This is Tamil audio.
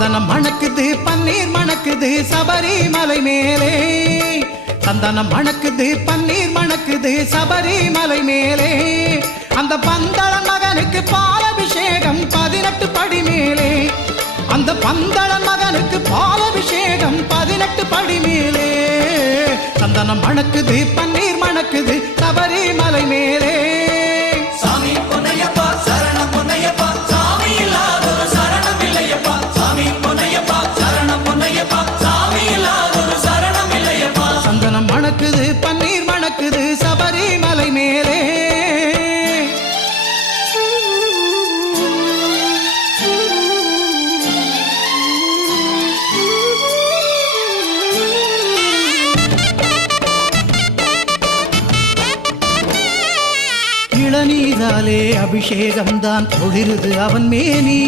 சந்தனம் மணக்குது பன்னீர் மணக்குது சபரிமலை மேலே சந்தனம் மணக்குது பன்னீர் மணக்குது சபரிமலை மேலே அந்த பந்தளன் மகனுக்கு பாலபிஷேகம் 18 படி மேலே அந்த பந்தளன் மகனுக்கு பாலபிஷேகம் 18 படி மேலே சந்தனம் மணக்குது பன்னீர் மணக்குது சபரிமலை மேலே சாமி பொன்னையப்பா சரணம் பொன்னையப்பா சாமி இல்லாதொரு சரணம் இல்லையப்பா சாமி பொன்னையப்பா சரணம் பொன்னையப்பா சாமி இல்லாதொரு சரணம் இல்லையப்பா சந்தனம் மணக்குது பன்னீர் மணக்குது சபரிமலை மேலே இளநீராலே அபிஷேகம் தான் தொழிருது அவன் மேனி